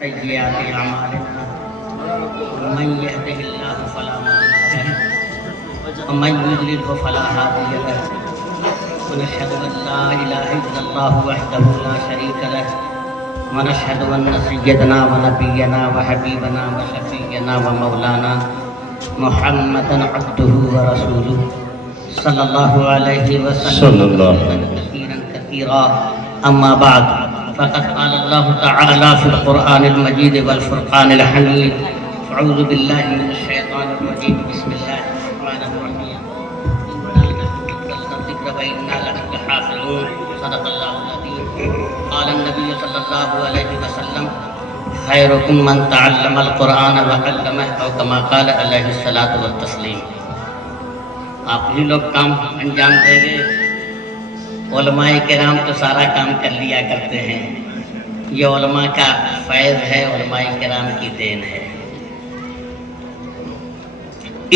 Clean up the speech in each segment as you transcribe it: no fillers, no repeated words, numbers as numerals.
سيئات أعمالنا من يهده الله فلا مضل له ومن يضلل فلا هادي له ونشهد أن لا إله إلا الله وحده لا شريك له ونشهد أن سيدنا ونبينا وحبيبنا وشفيعنا ومولانا محمدا عبده ورسوله صلى الله عليه وسلم كثيرا أما بعد فقد قال الله تعالى في القرآن المجيد والفرقان الحميد أعوذ بالله من الشيطان الرجيم بسم الله الرحمن الرحيم الذكر وإنا له لحافظون صدق الله العظيم قال النبي صلى الله عليه وسلم خيركم من تعلم القرآن وعلمه أو كما قال عليه الصلاة والتسليم. آپ ہی لوگ کام انجام دیں گے. علماء کرام تو سارا کام کر لیا کرتے ہیں. یہ علماء کا فیض ہے, علماء کرام کی دین ہے.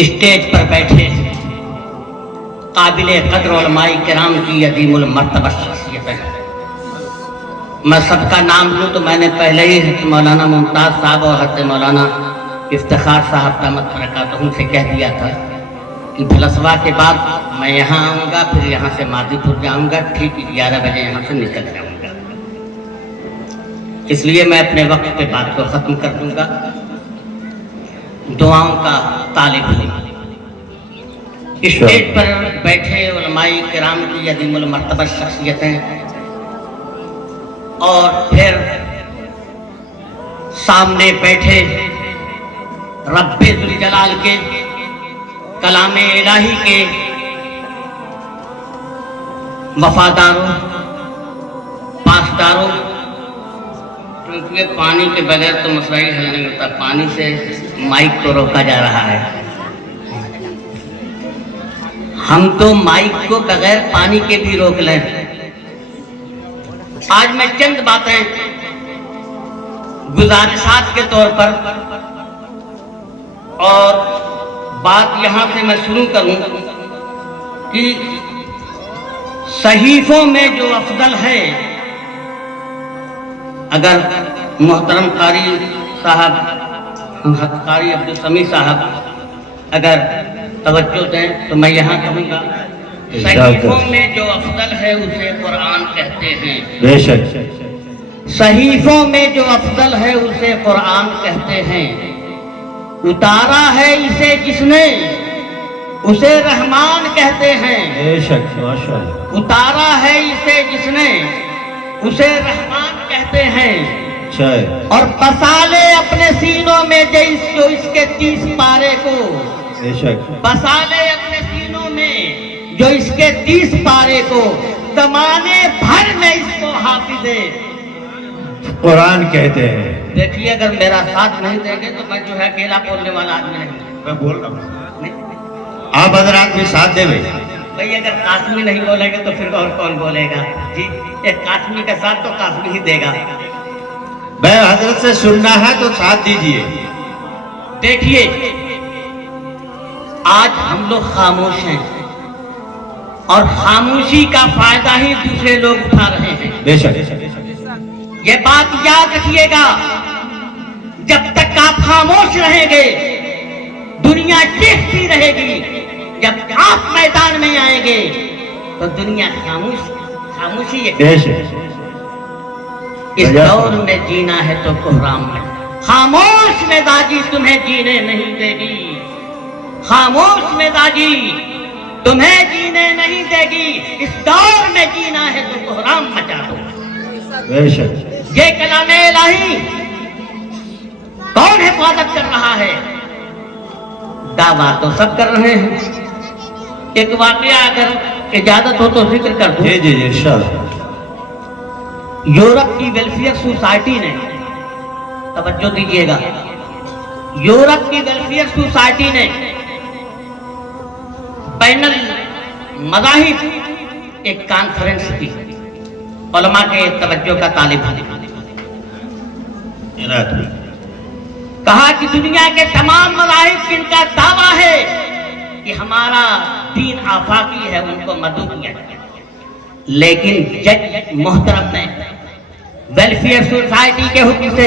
اسٹیج پر بیٹھے قابل قدر علماء کرام کی عظیم المرتبہ شخصیت ہے. میں سب کا نام لوں تو میں نے پہلے ہی مولانا ممتاز صاحب اور حضرت مولانا افتخار صاحب دامت برکاتہم سے کہہ دیا تھا کہ بھلسوا کے بعد میں یہاں آؤں گا, پھر یہاں سے مادی پور جاؤں گا, ٹھیک 11 بجے یہاں سے نکل جاؤں گا. اس لیے میں اپنے وقت پہ بات کو ختم کر دوں گا. دعاؤں کا طالب ہوں. اسٹیج پر بیٹھے علماء کرام کی عظیم المرتبہ شخصیتیں اور پھر سامنے بیٹھے رب ذوالجلال کے کلام الہی کے وفاداروں, پاسداروں, کیونکہ پانی کے بغیر تو مسئلہ ہی حل نہیں ہوتا. پانی سے مائک کو روکا جا رہا ہے. ہم تو مائک کو بغیر پانی کے بھی روک لیں. آج میں چند باتیں گزارشات کے طور پر اور بات یہاں سے میں شروع کروں کہ صحیفوں میں جو افضل ہے, اگر محترم قاری صاحب قاری عبدالسمیع صاحب اگر توجہ دیں تو میں یہاں کہوں گا صحیفوں میں جو افضل ہے اسے قرآن کہتے ہیں. بے شک صحیفوں میں جو افضل ہے اسے قرآن کہتے ہیں. اتارا ہے اسے جس نے اسے رحمان کہتے ہیں. بے شک ماشاءاللہ. اتارا ہے اسے جس نے اسے رحمان کہتے ہیں. اور بسالے اپنے سینوں میں جو اس کے 30 پارے کو. بے شک بسالے اپنے سینوں میں جو اس کے 30 پارے کو. زمانے بھر میں اس کو حافظ قرآن کہتے ہیں. دیکھیے اگر میرا ساتھ نہیں دیں گے تو میں جو ہے اکیلا بولنے والا آدمی نہیں. میں بول رہا ہوں, آپ حضرات بھی ساتھ دے بھائی. اگر قاسمی نہیں بولیں گے تو پھر اور کون بولے گا جی. ایک قاسمی کا ساتھ تو قاسمی ہی دے گا. میں حضرت سے سننا ہے تو ساتھ دیجئے. دیکھیے آج ہم لوگ خاموش ہیں اور خاموشی کا فائدہ ہی دوسرے لوگ اٹھا رہے ہیں. بے شک یہ بات یاد رکھیے گا, جب تک آپ خاموش رہیں گے دنیا چیختی رہے گی. جب آپ میدان میں آئیں گے تو دنیا خاموشی ہے. بے شک اس دور میں جینا ہے تو کوہرام میں. خاموش مزاجی تمہیں جینے نہیں دے گی. خاموش مزاجی تمہیں جینے نہیں دے گی. اس دور میں جینا ہے تو کوہرام مچا دو. بے شک یہ کلام الہی کون حفاظت کر رہا ہے؟ دعویٰ تو سب کر رہے ہیں. ایک واقعہ اگر اجازت ہو تو ذکر کر دوں. جی جی ارشاد. یورپ کی ویلفیئر سوسائٹی نے, توجہ دیجیے گا, یورپ کی ویلفیئر سوسائٹی نے بین المذاہب ایک کانفرنس کی. علماء کے توجہ کا طالب کہا کہ دنیا کے تمام مذاہب جن کا دعویٰ ہے کہ ہمارا دین آفاقی ہے ان کو مدعو کیا جائے, لیکن جج محترم نے ویلفیئر سوسائٹی کے حکم سے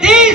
30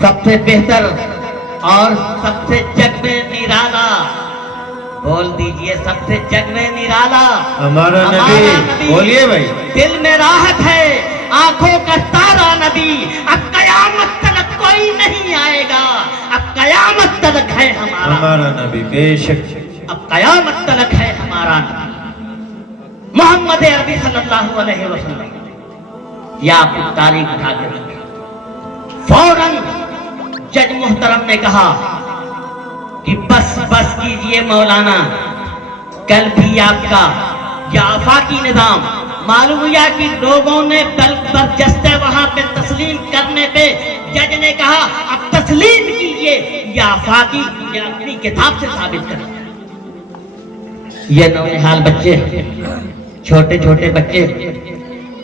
سب سے بہتر اور سب سے جگ میں نرالا، بول دیجئے سب سے جگ میں نرالا ہمارا نبی، بولیے بھائی، دل میں راحت ہے، آنکھوں کا تارا نبی، اب قیامت تک کوئی نہیں آئے گا، اب قیامت تک ہے ہمارا نبی، بے شک، اب قیامت تک ہے ہمارا نبی محمد عربی صلی اللہ علیہ وسلم۔ یا آپ تاریخ اٹھا کے رکھیں۔ فوراً جج محترم نے کہا کہ بس بس کیجئے مولانا، کل بھی آپ کا یہ آفاقی نظام معلوم ہوا کہ لوگوں نے دل برجستہ وہاں پہ تسلیم کرنے پہ جج نے کہا اب تسلیم کیجئے، یہ آفاقی یہ اپنی کتاب سے ثابت کریں۔ یہ نونہال بچے، چھوٹے چھوٹے بچے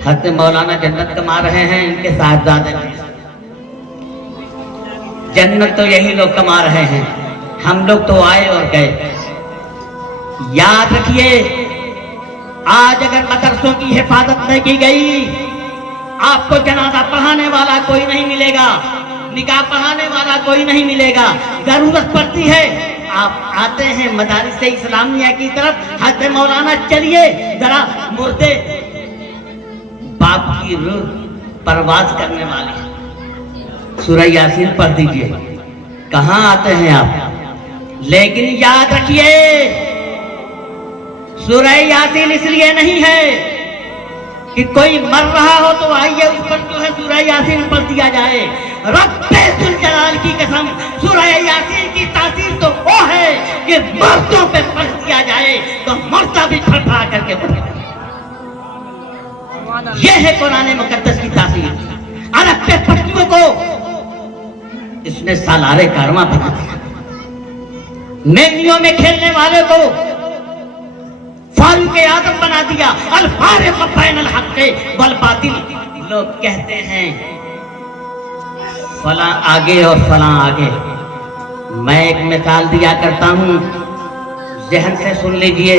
حضرت مولانا جنت کما رہے ہیں، ان کے صاحبزادے جنت تو یہی لوگ کما رہے ہیں، ہم لوگ تو آئے اور گئے۔ یاد رکھیے آج اگر مدرسوں کی حفاظت نہیں کی گئی، آپ کو جنازہ پڑھانے والا کوئی نہیں ملے گا، نکاح پڑھانے والا کوئی نہیں ملے گا۔ ضرورت پڑتی ہے آپ آتے ہیں مدارس اسلامیہ کی طرف، حضرت مولانا چلیے ذرا مردے باپ کی روح پرواز کرنے والی سورہ یاسین پڑھ دیجئے، کہاں آتے ہیں آپ؟ لیکن یاد رکھیے سورہ یاسین اس لیے نہیں ہے کہ کوئی مر رہا ہو تو آئیے اس پر جو ہے سورہ یاسین پڑھ دیا جائے۔ رب ذوالجلال کی قسم سورہ یاسین کی تاثیر تو وہ ہے کہ مردوں پہ پڑھ دیا جائے تو مردہ بھی پھڑ پھڑا کر کے پڑھے۔ یہ ہے قرآن مقدس کی تاثیر۔ عرب پہ پھٹیوں کو اس نے سالارے کارواں بنا دیا، میلیوں میں کھیلنے والے کو فاروق اعظم بنا دیا، الفارق بین الحق والباطل۔ لوگ کہتے ہیں فلاں آگے اور فلاں آگے۔ میں ایک مثال دیا کرتا ہوں، ذہن سے سن لیجئے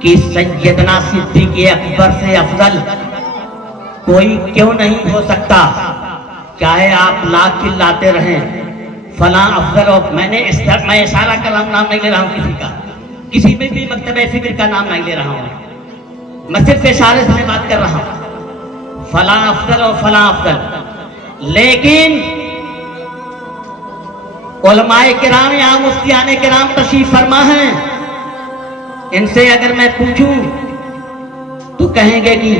کہ سیدنا صدیق اکبر سے افضل کوئی کیوں نہیں ہو سکتا، چاہے آپ لاکھ چلاتے رہیں فلاں افضل ہو۔ میں اشارہ کر رہا ہوں، نام نہیں لے رہا ہوں کسی کا، کسی میں بھی مکتبہ فکر کا نام نہیں لے رہا ہوں، میں صرف اشارے سے بات کر رہا ہوں، فلاں افضل اور فلاں افضل۔ لیکن علماء کرام یا مفتیان کرام تشریف فرما ہیں، ان سے اگر میں پوچھوں تو کہیں گے کہ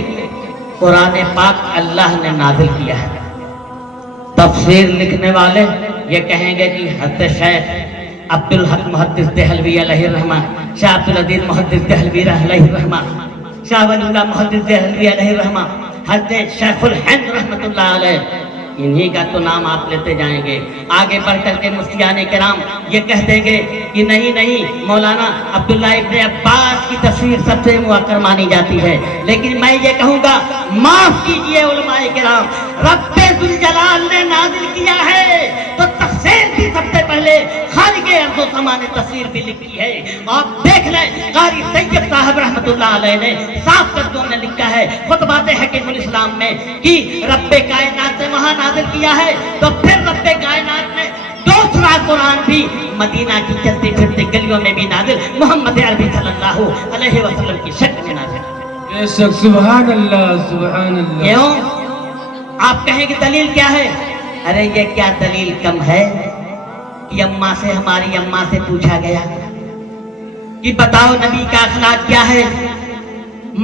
قرآن پاک اللہ نے نازل کیا ہے۔ تفسیر لکھنے والے یہ کہیں گے کہ حضرت شیخ عبدالحق محدث دہلوی علیہ الرحمہ، شاہ عبدالعزیز محدث دہلوی علیہ الرحمہ، شاہ ولی اللہ محدث دہلوی علیہ الرحمہ، حضرت شیخ الہند رحمۃ اللہ علیہ، انہی کا تو نام آپ لیتے جائیں گے۔ آگے بڑھ کر کے مفتیان کرام یہ کہہ دیں گے کہ نہیں مولانا عبداللہ ابن عباس کی تفسیر سب سے موثر مانی جاتی ہے۔ لیکن میں یہ کہوں گا معاف کیجئے علماء کرام، رب ذوالجلال نے نازل کیا ہے تو تفسیر بھی سب سے پہلے خالق ارض و سما نے تفسیر بھی لکھی ہے۔ آپ دیکھ لیں قاری طیب صاحب رحمۃ اللہ علیہ نے صاف لفظوں میں لکھا ہے خطبات حکیم الاسلام میں کہ رب کائنات نے وہاں نازل کیا ہے، تو پھر رب کائنات نے دوسرا قرآن بھی مدینہ کی چلتی پھرتی گلیوں میں بھی نازل محمد عربی صلی اللہ علیہ وسلم کی شکل میں نازل۔ سبحان اللہ سبحان اللہ۔ کیوں؟ آپ کہیں کہ دلیل کیا ہے؟ ارے یہ کیا دلیل کم ہے کہ اماں سے، ہماری اماں سے پوچھا گیا کہ بتاؤ نبی کا اخلاق کیا ہے؟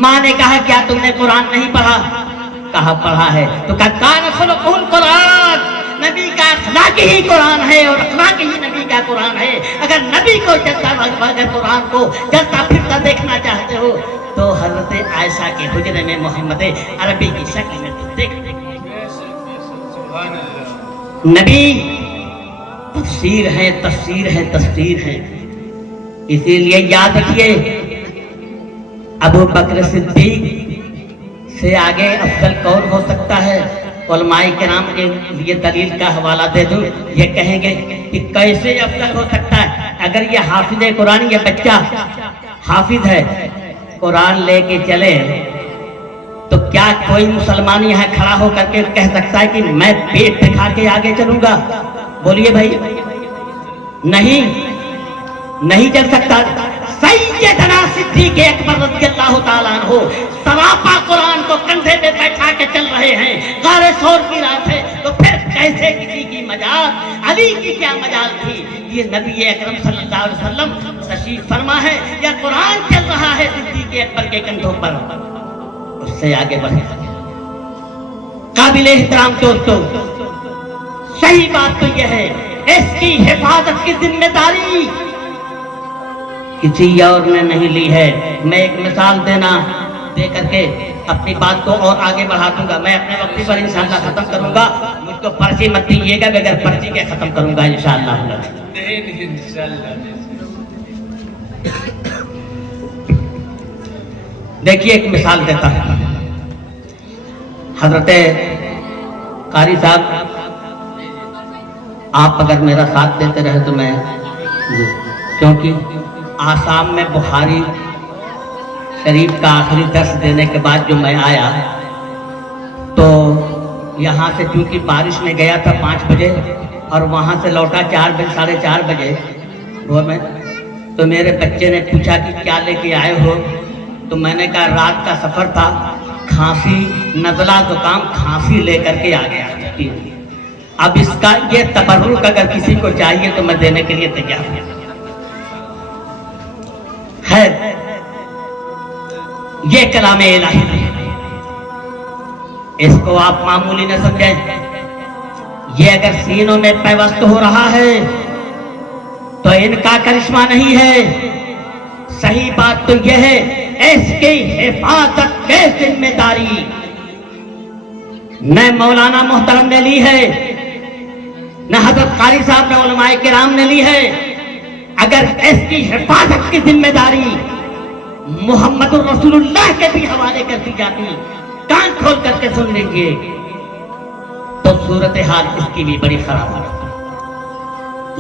ماں نے کہا کیا تم نے قرآن نہیں پڑھا؟ کہا پڑھا ہے، تو کہا کان خلقہ القرآن، نبی کا اخلاق ہی قرآن ہے اور اخلاق ہی نبی کا قرآن ہے۔ اگر نبی کو چلتا اگر قرآن کو چلتا پھرتا دیکھنا چاہتے ہو تو حضرت عائشہ کے حجرے میں محمد عربی کی شکل میں دیکھ۔ نبی تفسیر ہے، تفسیر ہے، تفسیر ہے۔ اسی لیے یاد رکھیے ابو بکر صدیق سے آگے افضل کون ہو سکتا ہے؟ علماء کرام کے لیے دلیل کا حوالہ دے دوں، یہ کہیں گے کہ کیسے افضل ہو سکتا ہے؟ اگر یہ حافظ قرآن، یہ بچہ حافظ ہے، قرآن لے کے چلے تو کیا کوئی مسلمان یہاں کھڑا ہو کر کے کہہ سکتا ہے کہ میں پیٹ دکھا کے آگے چلوں گا؟ بولیے بھائی، نہیں چل سکتا۔ سیدنا صدیق اکبر رضی اللہ تعالیٰ عنہ سراپا قرآن کو کندھے پہ بیٹھا کے چل رہے ہیں، غار ثور کی رات ہے، تو پھر کیسے کسی کی مجال؟ علی کی کیا مجال تھی؟ یہ نبی اکرم صلی اللہ علیہ وسلم تشریف فرما ہے یا قرآن چل رہا ہے صدیق اکبر کے کندھوں پر؟ اس سے آگے بڑھے۔ قابل احترام دوستو، صحیح بات تو یہ ہے، اس کی حفاظت کی ذمہ داری کسی اور نے نہیں لی ہے۔ میں ایک مثال دے کر کے اپنی بات کو اور آگے بڑھا دوں گا۔ میں اپنے وقت پر انشاءاللہ ختم کروں گا، مجھ کو پرچی مت دیجیے گا، بغیر پرچی کے ختم کروں گا انشاءاللہ۔ دیکھیے ایک مثال دیتا ہوں۔ حضرت قاری صاحب، آپ اگر میرا ساتھ دیتے رہے تو میں، کیونکہ آسام میں بخاری شریف کا آخری درس دینے کے بعد جو میں آیا تو یہاں سے چونکہ بارش میں گیا تھا 5 بجے اور وہاں سے لوٹا 4 بجے 4:30 بجے وہ میں، تو میرے بچے نے پوچھا کہ کیا لے کے آئے ہو؟ تو میں نے کہا رات کا سفر تھا، کھانسی، نزلہ زکام کھانسی لے کر کے آ گیا۔ اب اس کا یہ تبرک اگر کسی کو چاہیے تو میں دینے کے لیے تیار ہوں۔ ہے یہ کلام الہی ہے، اس کو آپ معمولی نہ سمجھیں۔ یہ اگر سینوں میں پیوست ہو رہا ہے تو ان کا کرشمہ نہیں ہے۔ صحیح بات تو یہ ہے، اس کی حفاظت کی ذمہ داری نہ مولانا محترم نے لی ہے، نہ حضرت قاری صاحب نے، علماء کرام نے لی ہے۔ اگر اس کی حفاظت کی ذمہ داری محمد الرسول اللہ کے بھی حوالے کر دی جاتی، کان کھول کر کے سن لیجیے، تو صورتحال اس کی بھی بڑی خراب ہے۔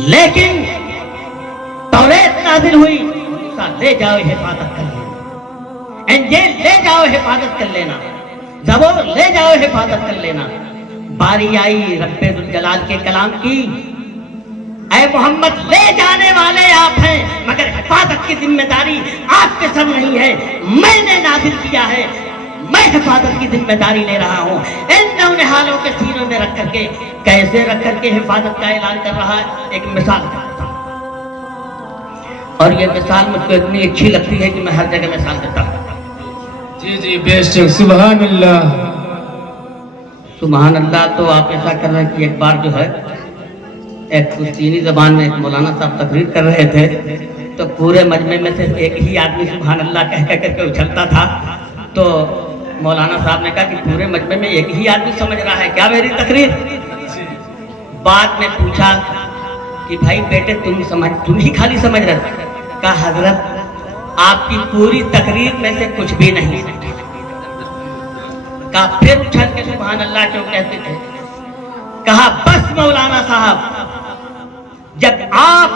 لیکن توریت نازل ہوئی، لے جاؤ حفاظت کر لینا، انجیل لے جاؤ حفاظت کر لینا، زبور لے جاؤ حفاظت کر لینا۔ باری آئی رب ذوالجلال کے کلام کی، اے محمد لے جانے والے آپ ہیں، مگر حفاظت کی ذمہ داری آپ کے سر نہیں ہے، میں نے نازل کیا ہے، میں حفاظت کی ذمہ داری لے رہا ہوں۔ ان نونہالوں کے سینوں میں رکھ کر کے، کیسے رکھ کر کے حفاظت کا اعلان کر رہا ہے؟ ایک مثال دیتا ہوں، اور یہ مثال مجھ کو اتنی اچھی لگتی ہے کہ میں ہر جگہ مثال دیتا ہوں۔ جی بے شک، سبحان اللہ سبحان اللہ۔ تو آپ ایسا کر رہے ہیں کہ ایک بار جو ہے ایک چینی زبان میں ایک مولانا صاحب تقریر کر رہے تھے، تو پورے مجمع میں سے ایک ہی آدمی سبحان اللہ کہہ کر کے اچھلتا تھا، تو مولانا صاحب نے کہا کہ پورے مجمع میں ایک ہی آدمی سمجھ رہا ہے کیا میری تقریر؟ بعد میں پوچھا کہ بھائی بیٹے تم ہی خالی سمجھ رہے تھے؟ کہا حضرت آپ کی پوری تقریر میں سے کچھ بھی نہیں سمجھا۔ کہا پھر اچھل کے سبحان اللہ کیوں کہتے تھے؟ کہا بس مولانا صاحب، جب آپ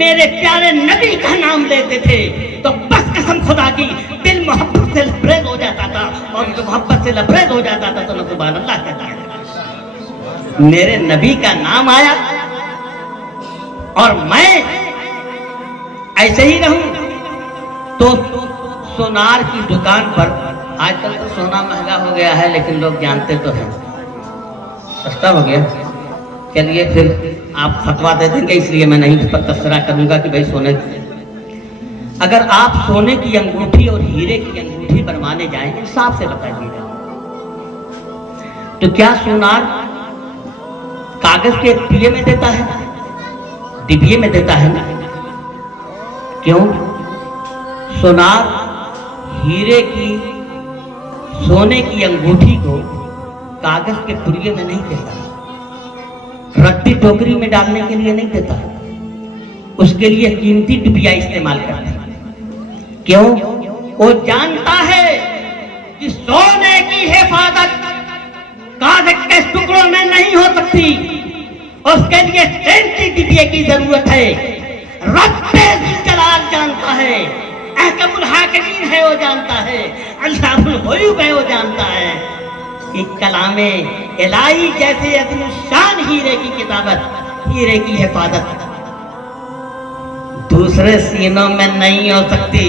میرے پیارے نبی کا نام لیتے تھے تو بس قسم خدا کی دل محبت سے لبریز ہو جاتا تھا، اور جو محبت سے لبریز ہو جاتا تھا تو میں سبحان اللہ کہتا تھا۔ میرے نبی کا نام آیا اور میں ایسے ہی رہوں تو سونار کی دکان پر، آج کل تو سونا مہنگا ہو گیا ہے لیکن لوگ جانتے تو ہیں، سستا ہو گیا، چلیے پھر آپ فتوا دے دیں گے، اس لیے میں نہیں اس پر تبصرہ کروں گا کہ بھائی سونے اگر آپ سونے کی انگوٹھی اور ہیرے کی انگوٹھی بنوانے جائیں گے، صاف سے بتائیے گا، تو کیا سونار کاغذ کے ڈبے میں دیتا ہے؟ ڈبے میں دیتا ہے نا؟ کیوں؟ سونار ہیرے کی، سونے کی انگوٹھی کو کاغذ کے پڑیے میں نہیں دیتا، رتی ٹوکری میں ڈالنے کے لیے نہیں دیتا، اس کے لیے قیمتی ڈبیا استعمال کرتا ہے۔ کیوں؟ وہ جانتا ہے کہ سونے کی حفاظت کاغذ کے ٹکڑوں میں نہیں ہو سکتی، اس کے لیے قیمتی ڈبے کی ضرورت ہے۔ رب ذوالجلال جانتا ہے احکم الحاکمین ہے وہ جانتا ہے، علام الغیوب ہے وہ جانتا ہے کہ کلام الہی جیسے عظیم الشان ہیرے کی کتابت، ہیرے کی حفاظت دوسرے سینوں میں نہیں ہو سکتی۔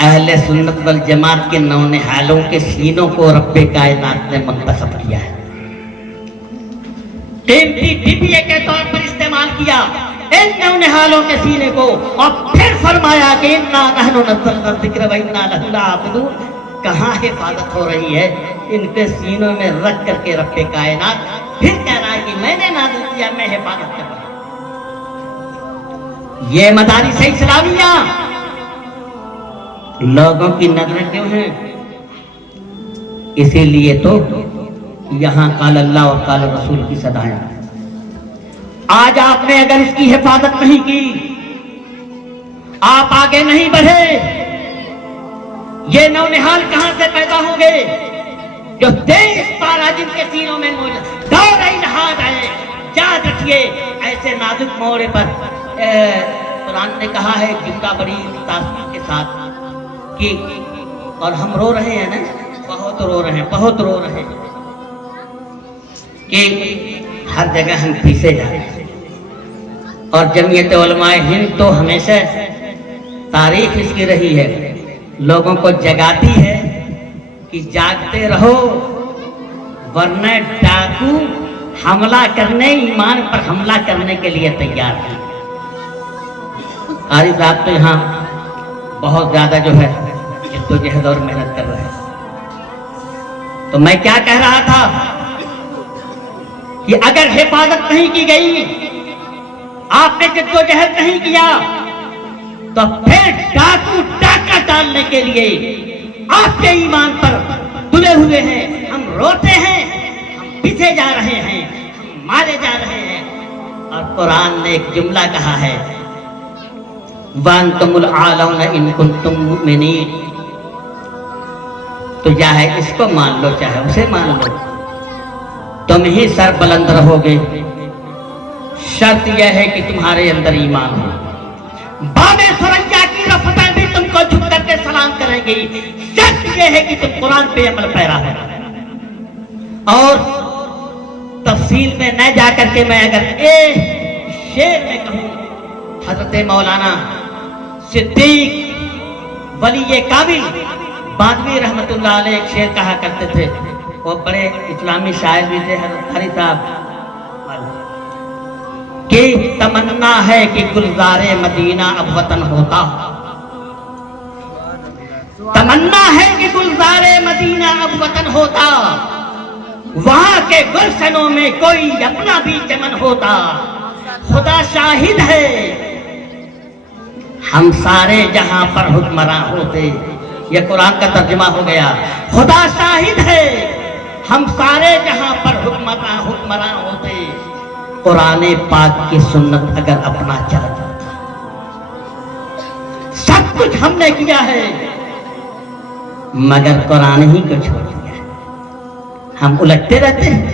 اہل سنت والجماعت کے نونہالوں کے سینوں کو رب کائنات نے منتخب کیا ہے، قیمتی ڈبے کے طور پر استعمال کیا ان نونہالوں کے سینے کو، اور پھر فرمایا کہ انا نحن نزلنا الذکر وانا لہ لحافظون۔ کہاں حفاظت ہو رہی ہے؟ ان کے سینوں میں رکھ کر کے رب کائنات پھر کہہ رہا ہے کہ میں نے نازل کیا، میں حفاظت کر رہا ہوں۔ یہ مدارس اسلامیہ لوگوں کی نظریں کیوں ہیں؟ اسی لیے تو یہاں قال اللہ اور قال رسول کی صدایں۔ آج آپ نے اگر اس کی حفاظت نہیں کی، آپ آگے نہیں بڑھے، یہ نونہال کہاں سے پیدا ہوں گے جو 23 پارہ جن کے سینوں میں موجود؟ دور الہاد ہے، یاد رکھیے ایسے نازک موڑے پر قرآن نے کہا ہے جملہ بڑی تاثیر کے ساتھ کہ، اور ہم رو رہے ہیں نا، بہت رو رہے ہیں، بہت رو رہے ہیں کہ ہر جگہ ہم پیچھے جا رہے ہیں۔ اور جمعیت علماء ہند تو ہمیشہ تاریخ اس کی رہی ہے، لوگوں کو جگاتی ہے کہ جاگتے رہو ورنہ ڈاکو حملہ کرنے، ایمان پر حملہ کرنے کے لیے تیار ہیں۔ قاری صاحب تو یہاں بہت زیادہ جو ہے جدوجہد اور محنت کر رہے ہیں۔ تو میں کیا کہہ رہا تھا کہ اگر حفاظت نہیں کی گئی، آپ نے جدوجہد نہیں کیا، تو پھر ڈاکو ڈاکہ ڈالنے کے لیے آپ کے ایمان پر تلے ہوئے ہیں، ہم روتے ہیں، ہم پیچھے جا رہے ہیں، ہم مارے جا رہے ہیں۔ اور قرآن نے ایک جملہ کہا ہے وَأَنْتُمُ الْأَعْلَوْنَ إِن كُنتُم مُؤْمِنِينَ۔ تو چاہے اس کو مان لو چاہے اسے مان لو، تم ہی سر بلند رہو گے، شرط یہ ہے کہ تمہارے اندر ایمان ہو۔ باب سرنجا کی رفتیں بھی تم کو جھک کر کے سلام کریں گی، شرط یہ ہے کہ تم قرآن پہ عمل پیرا ہو۔ اور تفصیل میں نہ جا کر کے میں اگر ایک شعر میں کہوں، حضرت مولانا صدیق ولی کامل بادوی رحمت اللہ علیہ ایک شعر کہا کرتے تھے، وہ بڑے اسلامی شاعر بھی تھے حضرت قاری صاحب، کہ تمنا ہے کہ گلزار مدینہ اب وطن ہوتا، تمنا ہے کہ گلزار مدینہ اب وطن ہوتا، وہاں کے گلشنوں میں کوئی اپنا بھی چمن ہوتا، خدا شاہد ہے ہم سارے جہاں پر حکمراں ہوتے۔ یہ قرآن کا ترجمہ ہو گیا، خدا شاہد ہے ہم سارے جہاں پر حکمراں ہوتے، قرآن پاک کی سنت اگر اپنا چاہتا تھا۔ سب کچھ ہم نے کیا ہے مگر قرآن ہی کو چھوڑ دیا، ہم الٹتے رہتے ہیں۔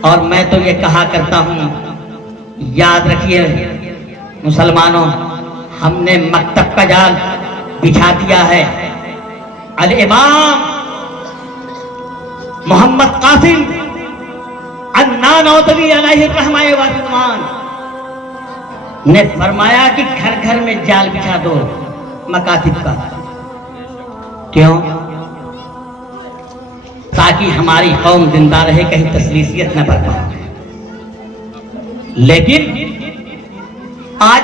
اور میں تو یہ کہا کرتا ہوں، یاد رکھیے مسلمانوں، ہم نے مکتب کا جال بچھا دیا ہے۔ الامام محمد قاسم النانوتوی علیہ الرحمہ والرضوان نے فرمایا کہ گھر گھر میں جال بچھا دو مکاتب کا۔ کیوں؟ تاکہ ہماری قوم زندہ رہے، کہیں تسلیسیت نہ برپا۔ لیکن آج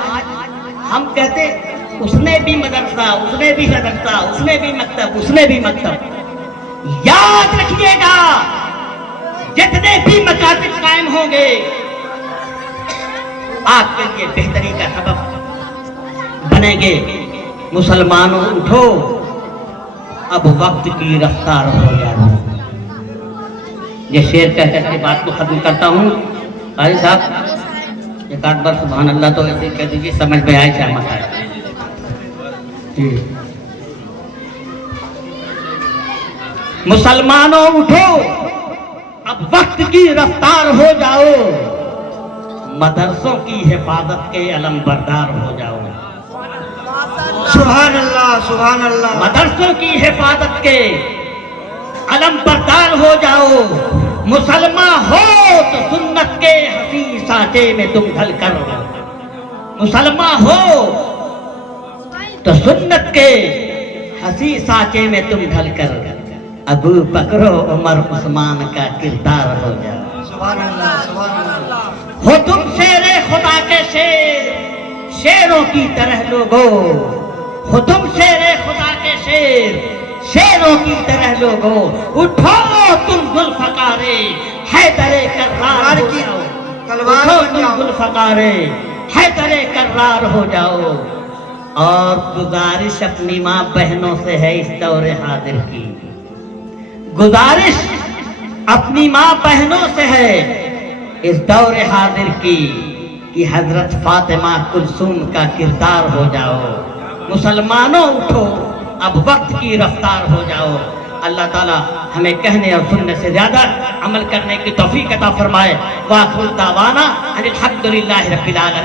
ہم کہتے اس نے بھی مدرسہ، اس نے بھی مدرسہ، اس نے بھی مکتب، اس نے بھی مکتب۔ یاد رکھیے گا جتنے بھی مکاتب قائم ہوں گے آپ کے لیے بہتری کا سبب بنیں گے۔ مسلمانوں اٹھو، اب وقت کی رفتار ہو جاؤ۔ یہ شعر کہہ کر کے بات کو ختم کرتا ہوں۔ قاری صاحب ایک آدھ بار سبحان اللہ تو ایسے کہہ دیجیے، سمجھ میں آئے چاہے مت آئے۔ مسلمانوں اٹھو، اب وقت کی رفتار ہو جاؤ، مدرسوں کی حفاظت کے علم بردار ہو جاؤ۔ سبحان اللہ سبحان اللہ مدرسوں کی حفاظت کے علم بردار ہو جاؤ، مسلمان ہو تو سنت کے حسین سانچے میں تم ڈھل کر، مسلمان ہو تو سنت کے حسین سانچے میں تم ڈھل کر ابو بکر و عمر عثمان کا کردار ہو جاؤ۔ سبحان اللہ سبحان اللہ ہو تم شیر خدا کے شیر، شیروں کی طرح لوگو، ہو تم شیر خدا کے شیر، شیروں کی طرح لوگو، اٹھو تم ذوالفقار حیدر کرار ہو جاؤ، تلوار اٹھو بن تم جاؤ۔ ذوالفقار حیدر کرار ہو جاؤ۔ اور گزارش اپنی ماں بہنوں سے ہے اس دور حاضر کی، گزارش اپنی ماں بہنوں سے ہے اس دور حاضر کی کہ حضرت فاطمہ کلثوم کا کردار ہو جاؤ۔ مسلمانوں اٹھو، اب وقت کی رفتار ہو جاؤ۔ اللہ تعالیٰ ہمیں کہنے اور سننے سے زیادہ عمل کرنے کی توفیق عطا فرمائے۔ وآخر دعوانا ان الحمد للہ رب العالمین۔